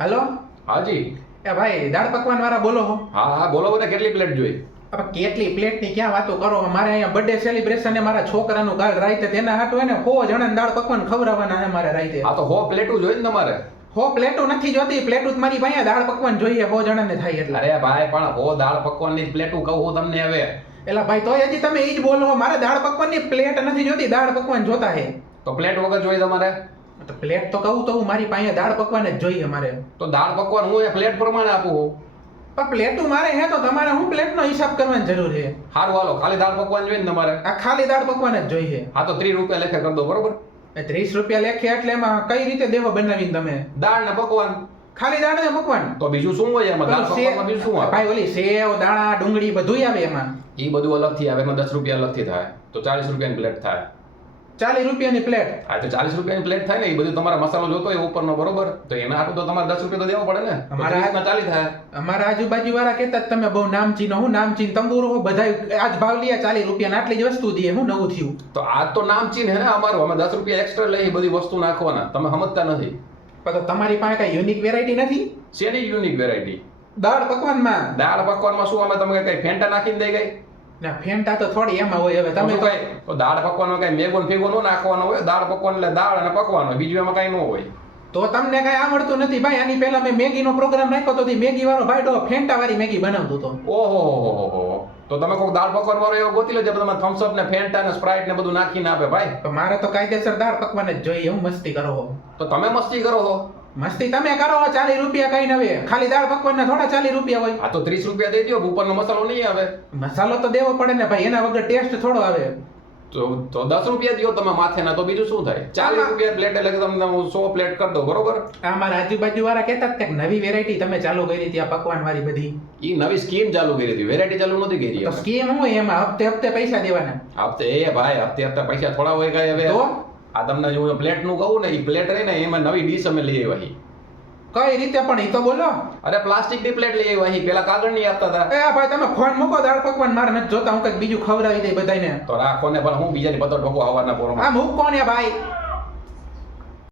Hello. હાજી. એ ભાઈ દાળ પકવાન વાળા બોલો હો? હા હા બોલો બોલે કેટલી પ્લેટ જોઈ? હવે કેટલી પ્લેટની ક્યાં વાતો કરો? મારે અહીંયા બર્થડે સેલિબ્રેશન છે મારા છોકરાનું કાલ રાતે, તેના હાટુ એને 100 જણાને દાળ પકવાન ખવડાવવાના છે મારે રાતે. આ તો 100 પ્લેટું જોઈ ને તમારે? 100 પ્લેટો નથી જોતી, પ્લેટું જ મારી પાસે દાળ પકવાન જોઈએ 100 જણાને થાય એટલે. અરે ભાઈ પણ 100 દાળ પકવાનની જ પ્લેટું કહું હું તમને હવે. એલા ભાઈ તોય હજી તમે ઈ જ બોલો, મારે દાળ પકવાનની પ્લેટ નથી જોતી, દાળ પકવાન જોતા હે. તો પ્લેટ વગર જોઈએ તમારે? તો પ્લેટ તો કહું તો હું મારી પાસે દાળ પકવાન જ જોઈએ મારે. તો દાળ પકવાન હું એ પ્લેટ પ્રમાણે આપું હું. પણ પ્લેટું મારે હે તો તમારે હું પ્લેટનો હિસાબ કરવાની જરૂર છે? સારું હાલો, ખાલી દાળ પકવાન જોઈએ ને તમારે? આ ખાલી દાળ પકવાન જ જોઈએ. હા તો 30 રૂપિયા લેખે કરી દો, બરોબર? 30 રૂપિયા લેખે એટલે એમાં કઈ રીતે દેવો બનાવીને તમે? દાળ ને પકવાન. ખાલી દાળ ને પકવાન? તો બીજું શું હોય એમાં? દાળ પકવાનમાં બીજું શું આવે? ભાઈ ઓલી સેવ, દાણા, ડુંગળી બધુંય આવે એમાં. એ બધું અલગથી આવે, એમાં 10 રૂપિયા અલગથી થાય, તો 40 રૂપિયાની પ્લેટ થાય. 40 રૂપિયાની પ્લેટ? હા તો 40 રૂપિયાની પ્લેટ થાય ને, એ બધું તમારા મસાલો જોતો હોય ઉપરનો, બરોબર? તો એના હાટુ તો તમારે 10 રૂપિયા તો દેવો પડે ને. અમારા 40 થાય. અમારા આજુબાજુ વાળા કહેતા તમે બહુ નામચીન, હું નામચીન તંબુરો હો, બધાય આજ ભાવ લ્યા 40 રૂપિયા આટલી જ વસ્તુ દે, હું નવું થયું? તો આ તો નામચીન હે ને અમારું, અમે 10 રૂપિયા એક્સ્ટ્રા લઈ બધી વસ્તુ નાખવાના, તમે સમજતા નથી. પણ તો તમારી પાસે કઈ યુનિક વેરાયટી નથી? શેની યુનિક વેરાયટી? દાળ પકવાનમાં? દાળ પકવાનમાં શું અમે તમે કઈ ફેંટા નાખીને દઈ ગઈ? ના ફેંટા તો થોડી એમાં હોય. હવે તમે તમે તો દાળ પકવાનમાં કઈ મેગો ને ફેગો ન નાખવાનો હોય, દાળ પકવાન એટલે દાળ અને પકવાન હોય, બીજું એમાં કઈ ન હોય. તો તમને કઈ આવડતું નથી ભાઈ. આની પહેલા મેં મેગીનો પ્રોગ્રામ રાખ્યો તો મેગી વાળો ભાઈડો ફેંટા વાળી મેગી બનાવતો હતો. ઓહો, તો તમે કોઈ દાળ પકવાન વાળો એવો ગોતી લેજો, તમે થમ્સ અપ ને ફેંટા ને સ્પ્રાઇટ ને બધું નાખીને આપે ભાઈ. તો મારે તો કાયદેસર દાળ પકવાન જ જોઈએ, હું મસ્તી કરો છો? તો તમે મસ્તી કરો છો. મસ્તી તમે કરો, 40 રૂપિયા કઈ નવે. ખાલી દાળ પકવાન ના થોડા 40 રૂપિયા હોય? આ તો 30 રૂપિયા દઈ દો, ઉપરનો મસાલો નહીં આવે. મસાલો તો દેવો પડે ને ભાઈ, એના વગર ટેસ્ટ થોડો આવે. તો 10 રૂપિયા દો તમે માથે ના, તો બીજું શું થાય? 40 રૂપિયા પ્લેટ એટલે તમને હું 100 પ્લેટ કરી દઉં, બરોબર? આ મારા આજુબાજુ વાળા કહેતા કે નવી વેરાયટી તમે ચાલુ કરી હતી આ પકવાન વાળી બધી. ઈ નવી સ્કીમ ચાલુ કરી હતી, વેરાયટી ચાલુ નથી કરી. તો સ્કીમ હોય એમાં હપ્તે હપ્તે પૈસા દેવાના? હપ્તે એ ભાઈ, હપ્તે પૈસા થોડા હોય કઈ હવે? તો આ તમને જો પ્લેટ નું કહું ને, એ પ્લેટ રહી ને એમાં નવી ડીશ અમે લઈ આવ્યા. કઈ રીતે પણ એ તો બોલો. અરે પ્લાસ્ટિક ની પ્લેટ લઈ આવ્યા, પેલા કાગળ ની આપતા હતા. એ ભાઈ તમે ફોન મૂકો, દાળ પકવાન મારે નથી જોતા, હું કઈક બીજું ખવડાવી દઈ બધાને. તો રાખો ને, પણ હું બીજાની પતો ઠોકો આવવાના પોરમાં. આ મૂકો ને ભાઈ.